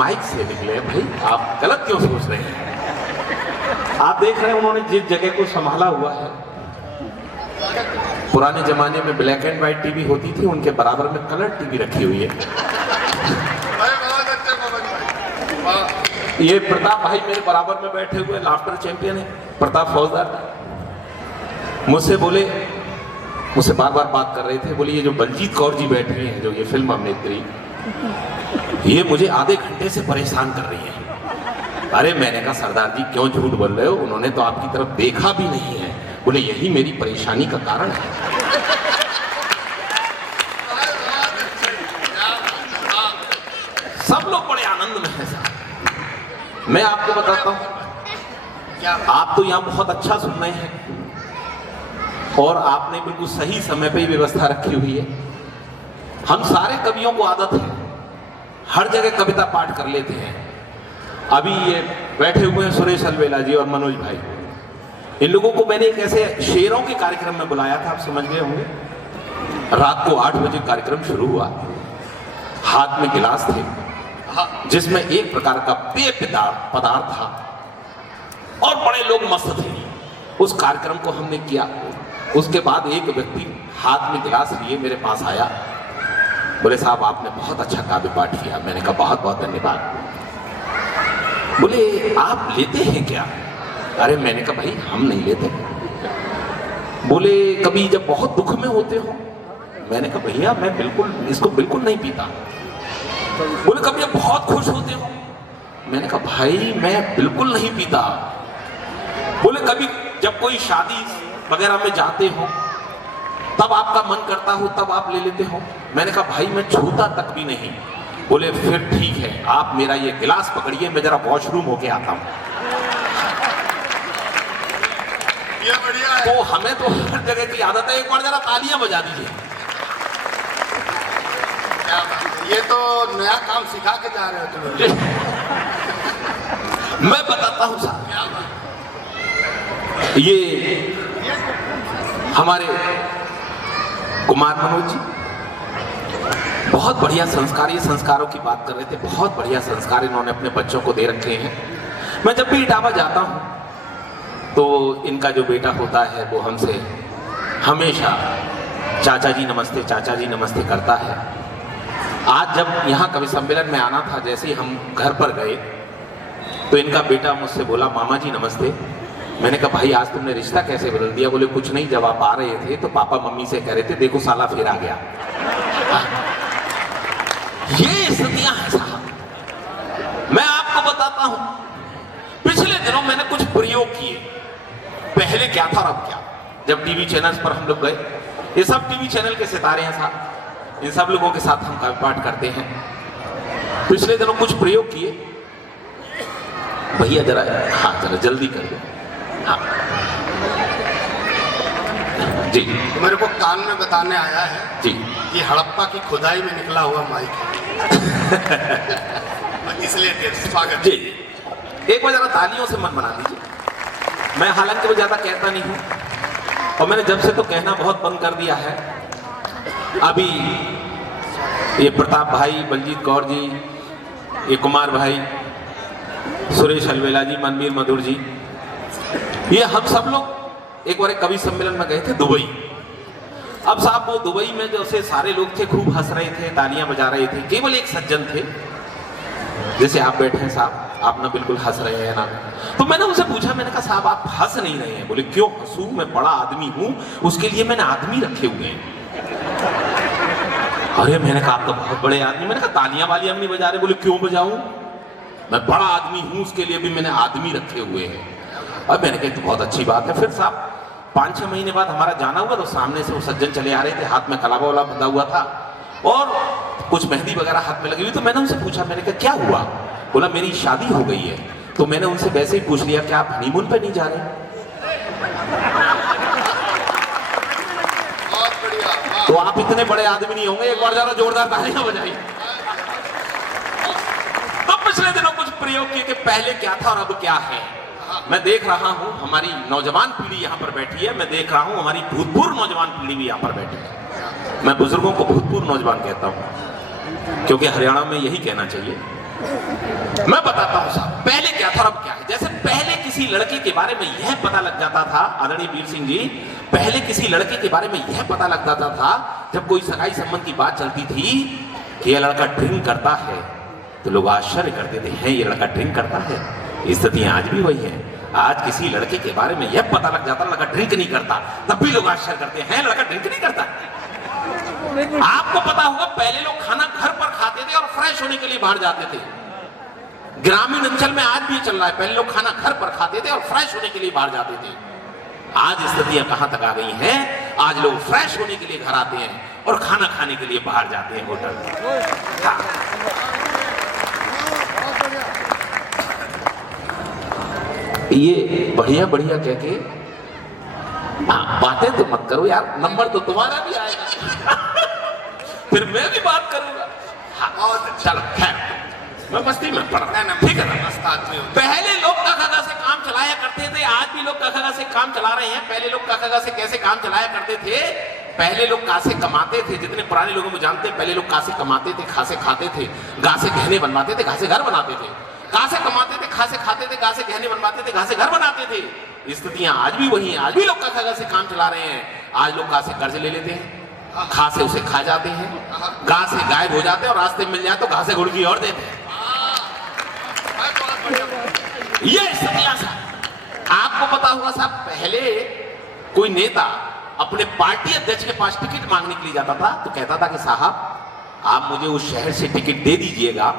Mic से निकले भाई, आप गलत क्यों सोच रहे हैं? आप देख रहे हैं उन्होंने जिस जगह को संभाला हुआ है, पुराने जमाने में ब्लैक एंड व्हाइट टीवी होती थी, उनके बराबर में कलर टीवी रखी हुई है। ये प्रताप भाई मेरे बराबर में बैठे हुए लाफ्टर चैंपियन है, प्रताप फौजदार। मुझसे बार बार बात कर रहे थे, बोले ये जो बलजीत कौर जी बैठ रही हैं, जो ये फिल्म अभिनेत्री, ये मुझे आधे घंटे से परेशान कर रही है। अरे मैंने कहा सरदार जी क्यों झूठ बोल रहे हो, उन्होंने तो आपकी तरफ देखा भी नहीं है। बोले यही मेरी परेशानी का कारण है। सब लोग बड़े आनंद में हैं साहब। मैं आपको बताता हूं, आप तो यहां बहुत अच्छा सुन रहे हैं और आपने बिल्कुल सही समय पे ही व्यवस्था रखी हुई है। हम सारे कवियों को आदत है, हर जगह कविता पाठ कर लेते हैं। अभी ये बैठे हुए हैं सुरेश अलवेला जी और मनोज भाई, इन लोगों को मैंने एक ऐसे शेरों के कार्यक्रम में बुलाया था, आप समझ गए होंगे। रात को 8 बजे कार्यक्रम शुरू हुआ, हाथ में गिलास थे जिसमें एक प्रकार का पेय पदार्थ था और बड़े लोग मस्त थे। उस कार्यक्रम को हमने किया। उसके बाद एक व्यक्ति हाथ में गिलास लिए मेरे पास आया, बोले साहब आपने बहुत अच्छा काव्य पाठ किया। मैंने कहा बहुत बहुत धन्यवाद। बोले आप लेते हैं क्या? अरे मैंने कहा भाई हम नहीं लेते। बोले कभी जब बहुत दुख में होते हो? मैंने कहा भैया मैं इसको बिल्कुल नहीं पीता। बोले कभी जब बहुत खुश होते हो? मैंने कहा भाई मैं बिल्कुल नहीं पीता। बोले कभी जब कोई शादी वगैरह में जाते हो तब आपका मन करता हो तब आप ले लेते हो? मैंने कहा भाई मैं छूता तक भी नहीं। बोले फिर ठीक है, आप मेरा ये गिलास पकड़िए, मैं जरा वॉशरूम होके आता हूं। ये बढ़िया है। तो हमें तो हर जगह की आदत है। एक बार जरा तालियां बजा दीजिए। क्या बात है, ये तो नया काम सिखा के जा रहे हो तुम। मैं बताता हूं साहब, क्या बात, ये हमारे कुमार मनोज जी बहुत बढ़िया संस्कार, ये संस्कारों की बात कर रहे थे, बहुत बढ़िया संस्कार इन्होंने अपने बच्चों को दे रखे हैं। मैं जब भी इटावा जाता हूं तो इनका जो बेटा होता है वो हमसे हमेशा चाचा जी नमस्ते, चाचा जी नमस्ते करता है। आज जब यहाँ कवि सम्मेलन में आना था, जैसे ही हम घर पर गए तो इनका बेटा मुझसे बोला मामा जी नमस्ते। मैंने कहा भाई आज तुमने रिश्ता कैसे बदल दिया? बोले कुछ नहीं, जब आप आ रहे थे तो पापा मम्मी से कह रहे थे देखो साला फिर आ गया। ये स्थितियां हैं साहब। मैं आपको बताता हूं, पिछले दिनों मैंने कुछ प्रयोग किए। पहले क्या था और अब क्या। जब टीवी चैनल्स पर हम लोग गए, ये सब टीवी चैनल के सितारे हैं साहब, इन सब लोगों के साथ हम काव्य पाठ करते हैं। पिछले दिनों कुछ प्रयोग किए। भैया जरा, हाँ जरा जल्दी कर दो। हाँ जी, मेरे को कान में बताने आया है जी, कि हड़प्पा की खुदाई में निकला हुआ माइक है। इसलिए स्वागत जी। एक बार जरा तालियों से मन बना दीजिए। मैं हालांकि वो ज्यादा कहता नहीं हूं और मैंने जब से तो कहना बहुत बंद कर दिया है। अभी ये प्रताप भाई, बलजीत कौर जी, ये कुमार भाई, सुरेश अलवेला जी, मनवीर मधुर जी, ये हम सब लोग एक बार एक कवि सम्मेलन में गए थे दुबई। अब साहब वो दुबई में जैसे सारे लोग थे, खूब हंस रहे थे, तालियां बजा रहे थे। केवल एक सज्जन थे, जैसे आप बैठे हैं साहब, आप ना बिल्कुल हंस रहे हैं ना। तो मैंने उनसे पूछा, मैंने कहा साहब आप हंस नहीं रहे हैं? बोले क्यों हंसूं, मैं बड़ा आदमी हूं, उसके लिए मैंने आदमी रखे हुए हैं। अरे मैंने कहा आप तो बहुत बड़े आदमी। मैंने कहा तालियां वालियां नहीं बजा रहे? बोले क्यों बजाऊं, मैं बड़ा आदमी हूं, उसके लिए भी मैंने आदमी रखे हुए हैं। अब मैंने कहा तो बहुत अच्छी बात है। फिर साहब 5-6 महीने बाद हमारा जाना हुआ तो सामने से वो सज्जन चले आ रहे थे, हाथ में कलावा वाला बंधा हुआ था और कुछ मेहंदी वगैरह हाथ में लगी हुई। तो मैंने उनसे पूछा, मैंने कहा क्या हुआ? बोला मेरी शादी हो गई है। तो मैंने उनसे वैसे ही पूछ लिया, क्या आप हनीमून पे नहीं जा रहे? बहुत बढ़िया। तो आप इतने बड़े आदमी नहीं होंगे, एक बार जरा जोरदार तालियां बजाइए। तो पिछले दिनों कुछ प्रयोग किए कि पहले क्या था और अब क्या है। मैं देख रहा हूं हमारी नौजवान पीढ़ी यहाँ पर बैठी है, मैं देख रहा हूं हमारी भूतपूर्व नौजवान पीढ़ी भी यहाँ पर बैठी है। मैं बुजुर्गों को भूतपूर्व नौजवान कहता हूं क्योंकि हरियाणा में यही कहना चाहिए। मैं बताता हूं साहब, पहले क्या था और अब क्या है। जैसे पहले किसी लड़के के बारे में यह पता लग जाता था, आदरणीय वीर सिंह जी, पहले किसी लड़के के बारे में यह पता लग जाता था जब कोई सगाई संबंध की बात चलती थी कि यह लड़का ड्रिंक करता है, तो लोग आश्चर्य करते थे, हैं ये लड़का ड्रिंक करता है। स्थितियां आज भी वही है। आज किसी लड़के के बारे में यह पता लग जाता लड़का ड्रिंक नहीं करता, तब भी लोग आश्चर्य करते हैं लड़का ड्रिंक नहीं करता। आपको पता होगा पहले लोग खाना घर पर खाते थे और फ्रेश होने के लिए बाहर जाते थे। ग्रामीण अंचल में आज भी चल रहा है, पहले लोग खाना घर पर खाते थे और फ्रेश होने के लिए बाहर जाते थे। आज स्थितियां कहां तक आ गई हैं, आज लोग फ्रेश होने के लिए घर आते हैं और खाना खाने के लिए बाहर जाते हैं होटल में। हाँ। ये बढ़िया बढ़िया कह के बातें तो मत करो यार, नंबर तो तुम्हारा भी आएगा फिर मैं भी बात करूंगा। हाँ, चलो खैर मैं मस्ती में पढ़ रहा, ठीक है ना। पहले लोग कखगा से काम चलाया करते थे, आज भी लोग कखगा से काम चला रहे हैं। पहले लोग कखगा से कैसे काम चलाया करते थे, पहले लोग कासे कमाते थे। जितने पुराने लोगों को जानते हैं, पहले लोग कासे कमाते थे, खासे खाते थे, गा से गहने बनवाते थे, घासे घर बनाते थे। कासे कमाते थे, खासे खाते थे, गा से गहने बनवाते थे, घासे घर बनाते थे। स्थितियां आज भी वही हैं, आज भी लोग कखगा से काम चला रहे हैं। आज लोग का से कर्ज ले लेते हैं, खा से उसे खा जाते हैं, गा से गायब हो जाते हैं और रास्ते में मिल जाए तो घासे गुड़की और देते हैं। ये स्थितियां आपको पता होगा साहब, पहले कोई नेता अपने पार्टी अध्यक्ष के पास टिकट मांगने के लिए जाता था तो कहता था कि साहब आप मुझे उस शहर से टिकट दे दीजिएगा,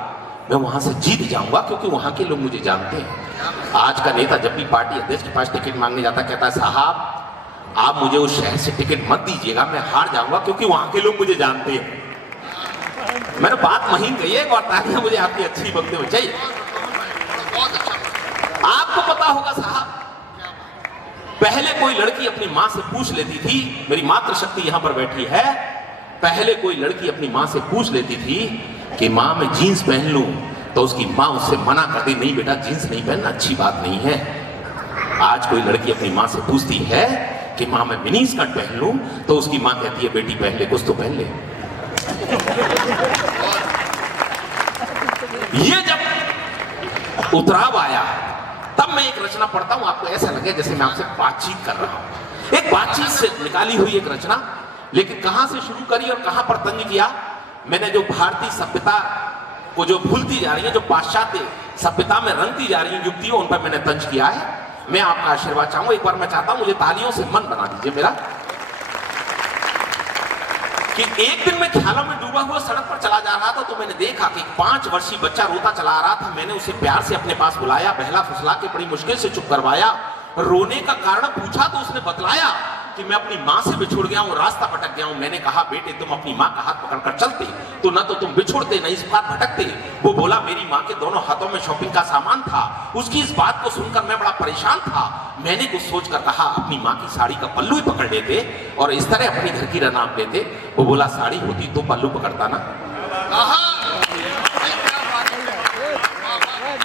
मैं वहां से जीत जाऊंगा क्योंकि वहां के लोग मुझे जानते हैं। आज का नेता जब भी पार्टी अध्यक्ष के पास टिकट मांगने जाता कहता है साहब आप मुझे उस शहर से टिकट मत दीजिएगा, मैं हार जाऊंगा क्योंकि वहां के लोग मुझे जानते हैं। मैंने बात महीन कही है और तालियां मुझे आपकी अच्छी बकते हो चाहिए। आपको पता होगा साहब, पहले कोई लड़की अपनी मां से पूछ लेती थी, मेरी मातृशक्ति यहां पर बैठी है, पहले कोई लड़की अपनी मां से पूछ लेती थी कि मां मैं जीन्स पहन लूं, तो उसकी मां उससे मना करती नहीं बेटा जीन्स नहीं पहनना, अच्छी बात नहीं है। आज कोई लड़की अपनी मां से पूछती है कि मां मैं मिनी स्कर्ट पहन लूं, तो उसकी मां कहती है बेटी पहन ले, कुछ तो पहन ले। ये जब उतराव आया तब मैं एक रचना पढ़ता हूं, आपको ऐसा लगे जैसे मैं आपसे बातचीत कर रहा हूं। एक बातचीत से निकाली हुई एक रचना, लेकिन कहां से शुरू करी और कहां पर तंज किया। मैंने जो भारतीय सभ्यता को जो भूलती जा रही है, जो पाश्चात्य सभ्यता में रंगती जा रही है युक्तियों, उन पर मैंने तंज किया है। मैं आपका आशीर्वाद चाहूंगा, एक बार मैं चाहता हूं मुझे तालियों से मन बना दीजिए मेरा। कि एक दिन मैं ख्यालों में डूबा हुआ सड़क पर चला जा रहा था तो मैंने देखा कि 5 वर्षीय बच्चा रोता चला आ रहा था। मैंने उसे प्यार से अपने पास बुलाया, बहला फुसला के बड़ी मुश्किल से चुप करवाया। रोने का कारण पूछा तो उसने बतलाया कि मैं अपनी मां से बिछुड़ गया हूं, रास्ता भटक गया हूं। मैंने कहा बेटे तुम अपनी मां का हाथ पकड़कर चलते तो न तो तुम बिछुड़ते न इस बात भटकते। वो बोला मेरी मां के दोनों हाथों में शॉपिंग का सामान था। उसकी इस बात को सुनकर मैं बड़ा परेशान था। मैंने कुछ सोचकर कहा अपनी मां की साड़ी का पल्लू ही पकड़ लेते और इस तरह अपनी घर की रनाप लेते। वो बोला साड़ी होती तो पल्लू पकड़ता ना।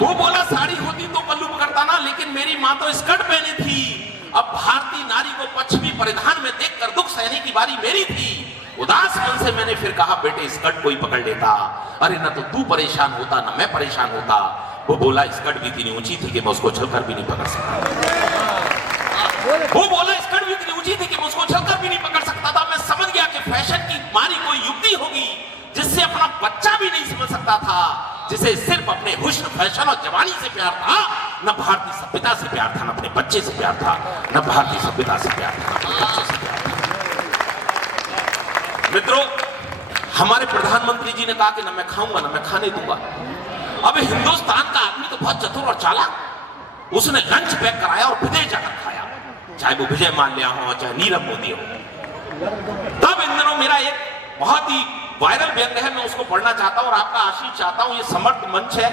वो बोला साड़ी होती तो पल्लू पकड़ता ना, लेकिन मेरी मां तो स्कर्ट पहनी थी। अब भारतीय नारी को पश्चिमी परिधान में देखकर दुख सहने की बारी मेरी थी। उदास मन से मैंने फिर कहा बेटे स्कर्ट कोई पकड़ लेता। अरे ना तो तू परेशान होता ना मैं परेशान होता। वो बोला स्कर्ट भी इतनी ऊंची थी कि मैं उसको छलकर भी नहीं पकड़ सकता। वो बोला स्कर्ट भी इतनी ऊंची थी कि मैं उसको छलकर भी नहीं पकड़ सकता था। मैं समझ गया कि फैशन की मारी कोई युक्ति होगी जिससे अपना बच्चा भी नहीं समझ सकता था, जिसे सिर्फ अपने हुस्न फैशन और जवानी से प्यार था। न भारतीय सभ्यता से प्यार था, न अपने बच्चे से प्यार था। न भारतीय सभ्यता से प्यार था, न अपने बच्चे से प्यार था। मित्रों, हमारे प्रधानमंत्री जी ने कहा कि न मैं खाऊंगा न मैं खाने दूंगा। अब हिंदुस्तान का आदमी तो बहुत चतुर और चालाक, उसने लंच पैक कराया और विदेश जाकर खाया, चाहे वो विजय माल्या हो चाहे नीरव मोदी हो। तब इन दिनों मेरा एक बहुत ही वायरल व्यंग है, मैं उसको पढ़ना चाहता हूं और आपका आशीष चाहता हूं। ये समर्थ मंच है,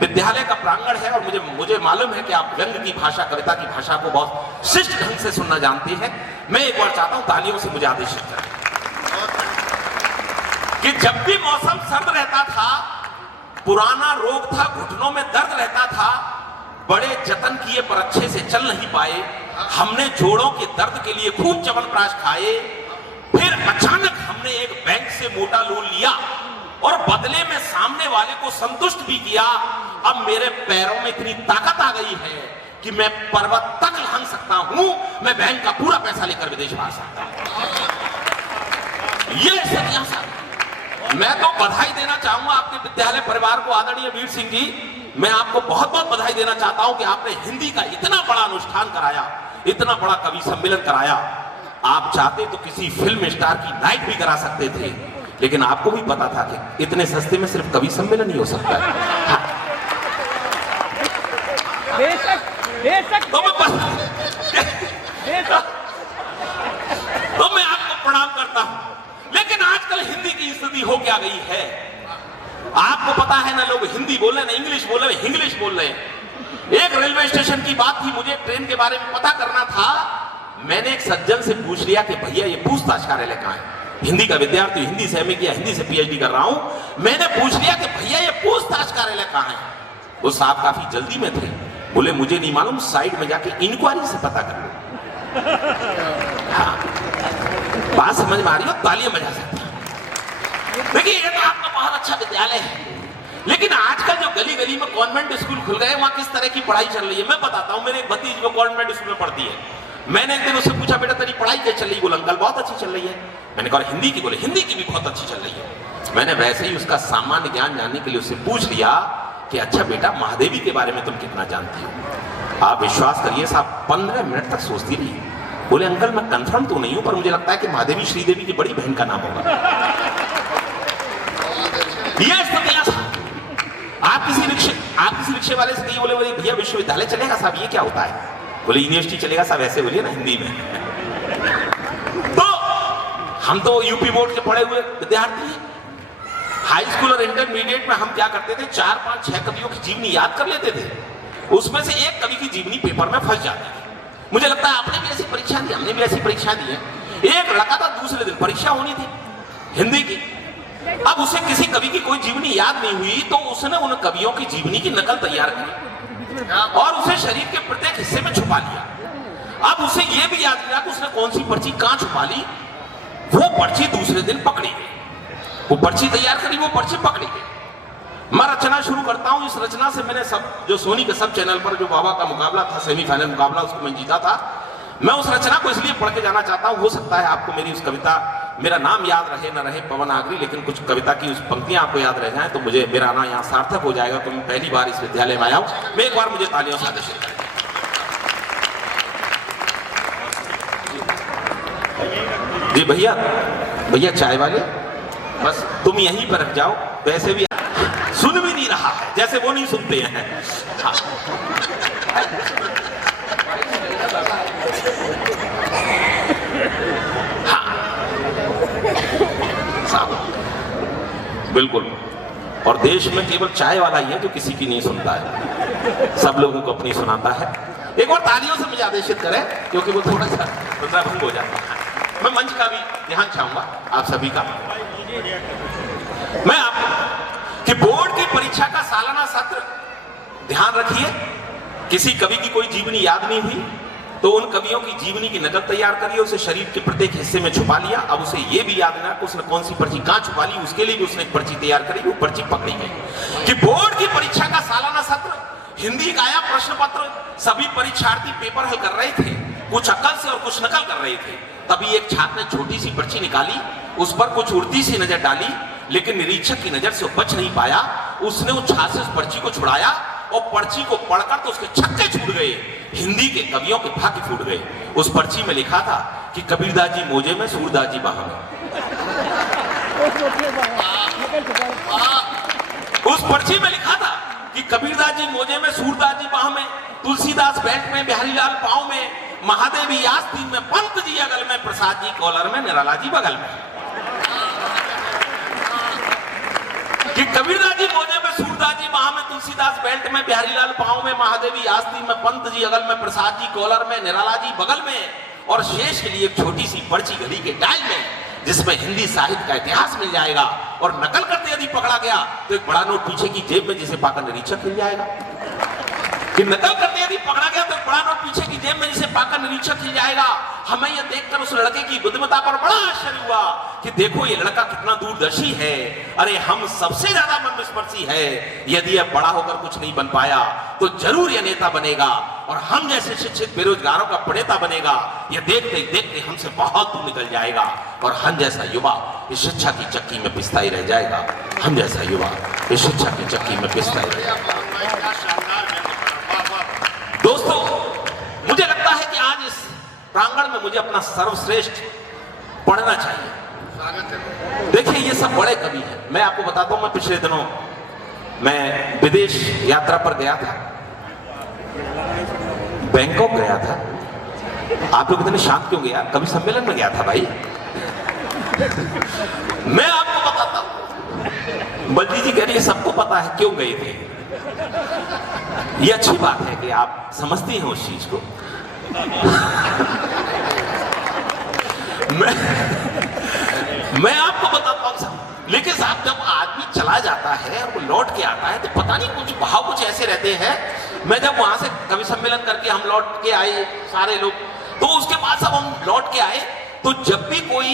विद्यालय का प्रांगण है और मुझे मालूम है कि आप व्यंग की भाषा, कविता की भाषा को बहुत शिष्ट ढंग से सुनना जानते हैं। मैं एक बार चाहता हूं तालियों से मुझे आदेशित करें कि जब भी मौसम सर्द रहता था, पुराना रोग था, घुटनों में दर्द रहता था, बड़े जतन किए पर अच्छे से चल नहीं पाए। हमने जोड़ों के दर्द के लिए खूब च्यवनप्राश खाए। फिर अचानक हमने एक बैंक से मोटा लोन लिया और बदले में सामने वाले को संतुष्ट भी किया। अब मेरे पैरों में इतनी ताकत आ गई है कि मैं पर्वत तक लांघ सकता हूं, मैं बैंक का पूरा पैसा लेकर विदेश भाग सकता हूं। ये स्थितियां सर, मैं तो बधाई देना चाहूंगा आपके विद्यालय परिवार को, आदरणीय वीर सिंह जी, मैं आपको बहुत बहुत बधाई देना चाहता हूं कि आपने हिंदी का इतना बड़ा अनुष्ठान कराया, इतना बड़ा कवि सम्मेलन कराया। आप चाहते तो किसी फिल्म स्टार की नाइट भी करा सकते थे, लेकिन आपको भी पता था कि इतने सस्ते में सिर्फ कवि सम्मेलन ही हो सकता है। हाँ। तो मैं आपको प्रणाम करता हूं, लेकिन आजकल हिंदी की स्थिति हो क्या गई है, आपको पता है ना, लोग हिंदी बोल रहे हैं ना इंग्लिश बोल रहे हैं, इंग्लिश बोल रहे हैं। एक रेलवे स्टेशन की बात थी, मुझे ट्रेन के बारे में पता करना था। मैंने एक सज्जन से पूछ लिया कि भैया ये पूछताछ कार्यालय कहां है। हिंदी का विद्यार्थी, हिंदी से एमए किया, हिंदी से पीएचडी कर रहा हूं। मैंने पूछ लिया कि भैया ये पूछताछ कार्यालय कहां है। वो साहब काफी जल्दी में थे, बोले मुझे नहीं मालूम, साइड में जाके इंक्वायरी से पता कर लो। हाँ, बात समझ में आ रही हो, तालियां बजा सकते हैं। देखिए ये तो आपका बहुत अच्छा विद्यालय है, लेकिन आजकल जो गली गली में कॉन्वेंट स्कूल खुल गए, वहां किस तरह की पढ़ाई चल रही है मैं बताता हूं। मेरे एक भतीज वो कॉन्वेंट स्कूल में पढ़ती है। मैंने एक दिन उससे पूछा, बेटा तेरी पढ़ाई क्या चल रही है? बोला अंकल बहुत अच्छी चल रही है। मैंने कहा हिंदी की? बोले हिंदी की भी बहुत अच्छी चल रही है। मैंने वैसे ही उसका सामान्य ज्ञान जानने के लिए उससे पूछ लिया कि अच्छा बेटा महादेवी के बारे में तुम कितना जानती हो? आप विश्वास करिए साहब, 15 मिनट तक सोचती रही। बोले अंकल मैं कंफर्म तो नहीं हूं, पर मुझे लगता है कि महादेवी श्रीदेवी की बड़ी बहन का नाम होगा। ये स्थितियां, आप किसी रिक्शे वाले से कहिए, बोले भैया विश्वविद्यालय चलेगा साहब, ये क्या होता है? बोले यूनिवर्सिटी चलेगा साहब, ऐसे बोलिए ना हिंदी में। तो हम तो यूपी बोर्ड के पढ़े हुए विद्यार्थी हैं। हाई स्कूल और इंटरमीडिएट में हम क्या करते थे, 4, 5, 6 कवियों की जीवनी याद कर लेते थे। उसमें से एक कवि की जीवनी पेपर में फंस जाती है। मुझे लगता है आपने भी ऐसी परीक्षा दी, हमने भी ऐसी परीक्षा दी है। एक लड़का था, दूसरे दिन परीक्षा होनी थी हिंदी की। अब उसे किसी कवि की कोई जीवनी याद नहीं हुई, तो उसने उन कवियों की जीवनी की नकल तैयार की और उसे शरीर के प्रत्येक हिस्से में छुपा लिया। अब उसे यह भी याद नहीं कि उसने कौन सी पर्ची कहां छुपा ली। वो पर्ची दूसरे दिन पकड़ी गई, वो पर्ची तैयार करी, वो पर्ची पकड़ी गई। मैं रचना शुरू करता हूं। इस रचना से मैंने जो सोनी के सब चैनल पर जो बाबा का मुकाबला था, सेमीफाइनल मुकाबला, उसको मैं जीता था। मैं उस रचना को इसलिए पढ़ के जाना चाहता हूं, हो सकता है आपको मेरी उस कविता, मेरा नाम याद रहे न रहे पवन आगरी, लेकिन कुछ कविता की उस पंक्तियां आपको याद रह जाए तो मुझे मेरा आना यहाँ सार्थक हो जाएगा। तो मैं पहली बार इस विद्यालय में आया हूं। मैं एक बार मुझे तालियों से आदेशित करें। जी भैया, भैया चाय वाले, बस तुम यहीं पर रख जाओ। वैसे भी सुन भी नहीं रहा है, जैसे वो नहीं सुनते हैं। हाँ। बिल्कुल। और देश में केवल चाय वाला ही है जो किसी की नहीं सुनता है, सब लोगों को अपनी सुनाता है। एक और तालियों से मुझे आदेशित करें, क्योंकि वो थोड़ा सा भंग हो जाता है। मैं मंच का भी ध्यान चाहूंगा आप सभी का। मैं आप कि बोर्ड की परीक्षा का सालाना सत्र ध्यान रखिए। किसी कवि की कोई जीवनी याद नहीं हुई तो उन कवियों की जीवनी की नकल तैयार करिए, उसे शरीर के प्रत्येक हिस्से में छुपा लिया। अब उसे यह भी याद ना कि उसने कौन सी पर्ची कहां छुपा ली, उसके लिए भी उसने एक पर्ची तैयार करी, वो पर्ची पकड़ी गई। कि बोर्ड की परीक्षा का सालाना सत्र, हिंदी का आया प्रश्न पत्र, सभी परीक्षार्थी पेपर हल कर रहे थे, कुछ अकल से और कुछ नकल कर रहे थे। तभी एक छात्र ने छोटी सी पर्ची निकाली, उस पर कुछ उड़ती सी नजर डाली, लेकिन निरीक्षक की नजर से वो बच नहीं पाया। उसने उस छात्र से उस पर्ची को छुड़ाया और पर्ची को पढ़कर तो उसके छक्के छूट गए। हिंदी के कवियों के भाग्य फूट गए। उस पर्ची में लिखा था कि कबीरदास जी मोजे में, सूरदास जी बाह में। उस पर्ची में लिखा था कि कबीरदास जी मोजे में, सूरदास जी बाह में, तुलसीदास बेल्ट में, बिहारी लाल पांव में, महादेवी आस्तीन में, पंत जी अगल में, प्रसाद जी कॉलर में, निराला जी बगल में। कि कबीरदास जी मोजे में, सूरदास जी बाह में, तुलसीदास बेल्ट में, बिहारी लाल पांव में, महादेवी आस्तीन में, पंत जी अगल में, प्रसाद जी कॉलर में, निराला जी बगल में, और शेष के लिए एक छोटी सी पर्ची घड़ी के डायल में, जिसमें हिंदी साहित्य का इतिहास मिल जाएगा। और नकल करते यदि पकड़ा गया तो एक बड़ा नोट पीछे की जेब में, जिसे पाकर निरीक्षक मिल जाएगा। कि नकल करते यदि पकड़ा गया तो बड़ा नोट पीछे की जेब में जिसे पाकर निरीक्षण किया जाएगा। हमें यह देखकर उस लड़के की बुद्धिमत्ता पर बड़ा आश्चर्य हुआ कि देखो ये लड़का कितना दूरदर्शी है। अरे हम सबसे ज्यादा मनस्पर्शी है। यदि यह बड़ा होकर कुछ नहीं बन पाया तो जरूर यह नेता बनेगा और हम जैसे शिक्षित बेरोजगारों का प्रणेता बनेगा। यह देखते ही देखते हमसे बहुत दूर निकल जाएगा और हम जैसा युवा इस शिक्षा की चक्की में पिसता ही रह जाएगा। हम जैसा युवा इस शिक्षा की चक्की में पिसता ही रहेगा। दोस्तों, मुझे लगता है कि आज इस प्रांगण में मुझे अपना सर्वश्रेष्ठ पढ़ना चाहिए। देखिए, ये सब बड़े कवि हैं। मैं आपको बताता हूं, मैं पिछले दिनों मैं विदेश यात्रा पर गया था, बैंकॉक गया था। आप लोग इतने शांत क्यों गया? कवि सम्मेलन में गया था भाई। मैं आपको बताता हूं, बल्टी जी कह रही है सबको पता है क्यों गए थे। ये अच्छी बात है कि आप समझती हैं उस चीज को। मैं आपको बताता हूं साहब, लेकिन साहब जब आदमी चला जाता है और वो लौट के आता है तो पता नहीं कुछ भाव कुछ ऐसे रहते हैं। मैं जब वहां से कवि सम्मेलन करके हम लौट के आए सारे लोग, तो उसके बाद सब हम लौट के आए तो जब भी कोई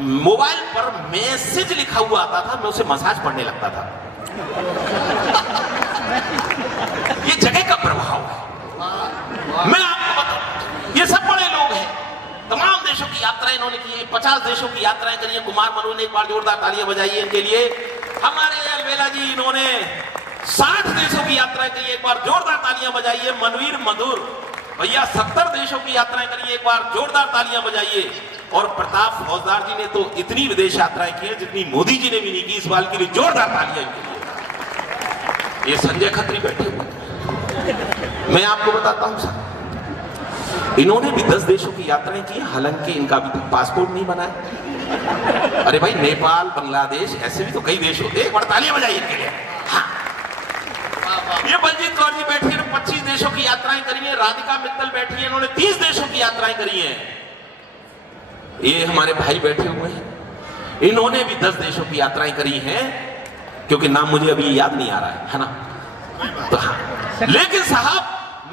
मोबाइल पर मैसेज लिखा हुआ आता था मैं उसे मसाज पढ़ने लगता था। ये जगह का प्रभाव है। मैं आपको बताऊं, ये सब बड़े लोग हैं, तमाम देशों की यात्राएं इन्होंने की है, 50 देशों की यात्राएं करी है। कुमार मनु ने एक बार जोरदार तालियां बजाइए इनके लिए। हमारे अलवेला जी इन्होंने 60 देशों की यात्राएं की, एक बार जोरदार तालियां बजाइए। मनवीर मधुर भैया 70 देशों की यात्राएं करी, एक बार जोरदार तालियां बजाइए। और प्रताप फौजदार जी ने तो इतनी विदेश यात्राएं की है जितनी मोदी जी ने भी नहीं की। इस बार के लिए जोरदार तालियां इनके लिए। ये संजय खत्री बैठे हुए, मैं आपको बताता हूं सर, इन्होंने भी 10 देशों की यात्राएं की, हालांकि इनका अभी तक पासपोर्ट नहीं बना है। अरे भाई, नेपाल, बांग्लादेश, ऐसे भी तो कई देश होते हैं। तालियां बजाइए इनके लिए। हाँ। ये बलजीत कौर जी बैठी है, 25 देशों की यात्राएं करी है। राधिका मित्तल बैठी है, इन्होंने 30 देशों की यात्राएं करी है। ये हमारे भाई बैठे हुए हैं, इन्होंने भी 10 देशों की यात्राएं करी हैं, क्योंकि नाम मुझे अभी याद नहीं आ रहा है ना। तो हाँ, लेकिन साहब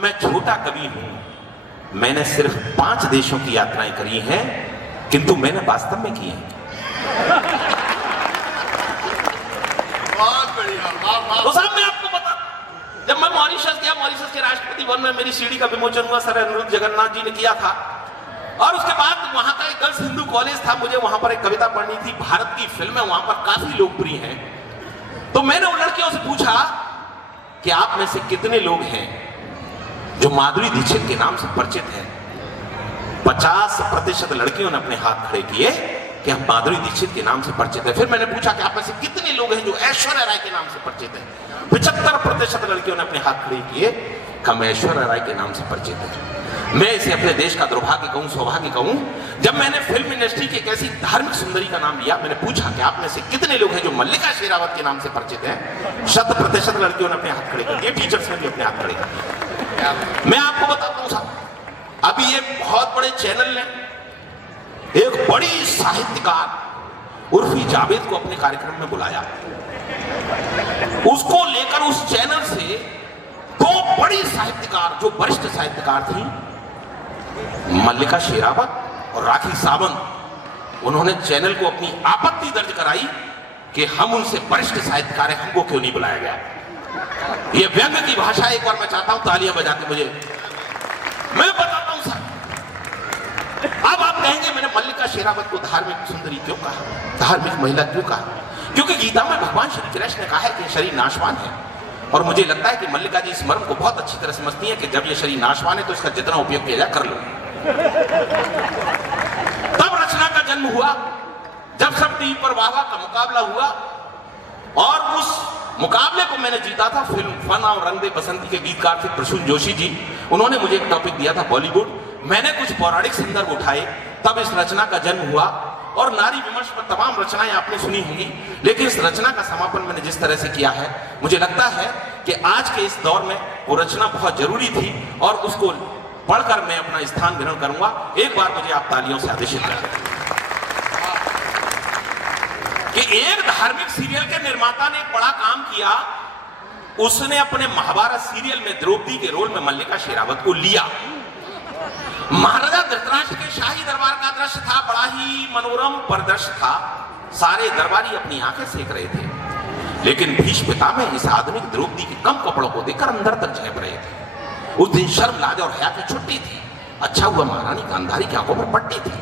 मैं छोटा कवि हूं, मैंने सिर्फ 5 देशों की यात्राएं करी हैं, किंतु मैंने वास्तव में की है। बहुत बढ़िया। तो साहब मैं आपको बता, जब मैं मॉरिशस गया, मॉरिशस के राष्ट्रपति भवन में मेरी सीढ़ी का विमोचन हुआ, सर अनुरुद्ध जगन्नाथ जी ने किया था। और उसके बाद वहां का एक गर्ल्स हिंदू कॉलेज था, मुझे वहां पर एक कविता पढ़नी थी। भारत की फिल्में वहां पर काफी लोकप्रिय हैं। तो मैंने उन लड़कियों से पूछा कि आप में से कितने लोग हैं जो माधुरी दीक्षित के नाम से परिचित हैं। 50% लड़कियों ने अपने हाथ खड़े किए कि हम माधुरी दीक्षित के नाम से परिचित हैं। फिर मैंने पूछा कि आप में से कितने लोग हैं जो ऐश्वर्या राय के नाम से परिचित हैं। 75% लड़कियों ने अपने हाथ खड़े किए कि हम ऐश्वर्या राय के नाम से परिचित हैं। मैं इसे अपने देश का दुर्भाग्य कहूं, सौभाग्य कहूं, जब मैंने फिल्म इंडस्ट्री की एक ऐसी धार्मिक सुंदरी का नाम लिया, मैंने पूछा कि आप में से कितने लोग हैं जो मल्लिका शेरावत के नाम से परिचित हैं। 100% लड़कियों ने अपने हाथ खड़े कर दिए, टीचर्स ने भी अपने हाथ खड़े कर दिए। मैं आपको बताता हूं साहब, अभी ये बहुत बड़े चैनल ने एक बड़ी साहित्यकार उर्फी जावेद को अपने कार्यक्रम में बुलाया। उसको लेकर उस चैनल से 2 बड़ी साहित्यकार, जो वरिष्ठ साहित्यकार थी, मल्लिका शेरावत और राखी सावंत, उन्होंने चैनल को अपनी आपत्ति दर्ज कराई कि हम उनसे वरिष्ठ साहित्यकार हैं, हमको क्यों नहीं बुलाया गया। ये व्यंग की भाषा, एक बार मैं चाहता हूं तालियां बजा के मुझे, मैं बताता हूं सर। अब आप कहेंगे मैंने मल्लिका शेरावत को धार्मिक सुंदरी क्यों कहा, धार्मिक महिला क्यों कहा? क्योंकि गीता में भगवान श्री कृष्ण ने कहा है कि शरीर नाशवान है, और मुझे लगता है कि मल्लिका जी इस मर्म को बहुत अच्छी तरह समझती है कि जब ये शरीर नाशवान है तो इसका जितना उपयोग किया जाए कर लो। तब रचना का जन्म हुआ, जब सब टीवी पर वाह का मुकाबला हुआ, और उस मुकाबले को मैंने जीता था। फिल्म फन और रंग दे बसंती के गीतकार थे प्रसून जोशी जी, उन्होंने मुझे एक टॉपिक दिया था बॉलीवुड, मैंने कुछ पौराणिक संदर्भ उठाए, तब इस रचना का जन्म हुआ। और नारी विमर्श पर तमाम रचनाएं आपने सुनी होंगी, लेकिन इस रचना का समापन मैंने जिस तरह से किया है, मुझे लगता है कि आज के इस दौर में वो रचना बहुत जरूरी थी, और उसको पढ़कर मैं अपना स्थान ग्रहण करूंगा। एक बार मुझे आप तालियों से आदेशित करें कि एक धार्मिक सीरियल के निर्माता ने एक बड़ा काम किया उसने अपने महाभारत सीरियल में द्रौपदी के रोल में मल्लिका शेरावत को लिया। महाराजा धृतराष्ट्र के शाही दरबार का दृश्य था, बड़ा ही मनोरम परिदृश्य था। सारे दरबारी अपनी आंखें सेक रहे थे, लेकिन भीष्म पितामह इस आधुनिक द्रौपदी के कम कपड़ों को देखकर अंदर तक झेप रहे थे। उस दिन शर्म, लाज और हया की छुट्टी थी। अच्छा हुआ महारानी गांधारी की आंखों पर पट्टी थी।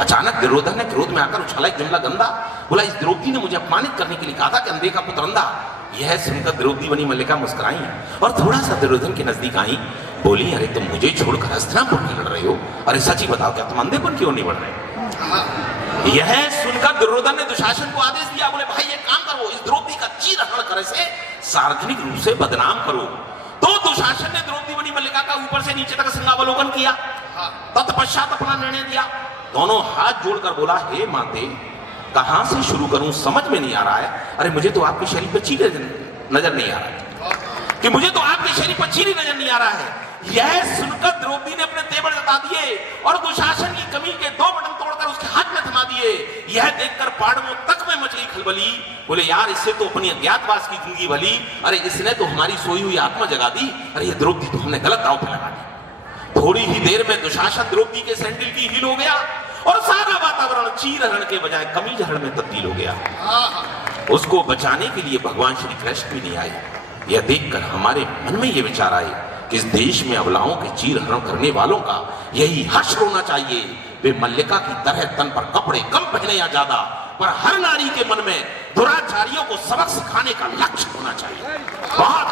अचानक दुर्योधन ने क्रोध में आकर उछाला एक जुमला गंदा, बोला इस द्रौपदी ने मुझे अपमानित करने के लिए कहा था कि अंधे का पुत्र अंधा। यह सुनकर द्रौपदी बनी मल्लिका मुस्कुराई और थोड़ा सा दुर्योधन के नजदीक आई। बोली, अरे तुम मुझे छोड़कर हस्तिनापुर क्यों लड़ रहे हो? अरे सच ही बताओ, क्या तुम अंधेपन क्यों नहीं बढ़ रहे? यह सुनकर दुर्योधन ने दुशासन को आदेश दिया, बोले भाई एक काम करो, इस द्रौपदी का चीरहरण करे से सार्वजनिक रूप से बदनाम करो। तो दुशासन ने द्रौपदी बनी मल्लिका का ऊपर से नीचे तक संगावलोकन किया, तत्पश्चात अपना निर्णय दिया। दोनों हाथ जोड़कर बोला, हे माते, कहां से शुरू करूं समझ में नहीं आ रहा है। अरे मुझे तो आपके शरीर पर चीरे नजर नहीं आ रहा है, कि मुझे तो आपके शरीर पर चीरे नजर नहीं आ रहा है। यह सुनकर द्रौपदी ने अपने तेवर जता दिए और दुशासन की कमीज के 2 बटन तोड़कर उसके हाथ में थमा दिए। यह देखकर पांडवों तक में मच गई खलबली। बोले यार, इससे तो अपनी अज्ञातवास की जिंदगी भली, अरे इसने तो हमारी सोई हुई आत्मा जगा दी। अरे ये द्रौपदी तो हमने गलत दांव पे लगा दी। थोड़ी ही देर में दुशासन द्रौपदी के सैंडल की हील हो गया और सारा वातावरण चीरहरण के बजाय कमीजहरण में तब्दील हो गया। उसको बचाने के लिए भगवान श्री कृष्ण भी नहीं आए। यह देखकर हमारे मन में यह विचार आए कि इस देश में अबलाओं के चीरहरण करने वालों का यही हश्र होना चाहिए। वे मल्लिका की तरह तन पर कपड़े कम पहने या ज्यादा, पर हर नारी के मन में दुराचारियों को सबक सिखाने का लक्ष्य होना चाहिए। बहुत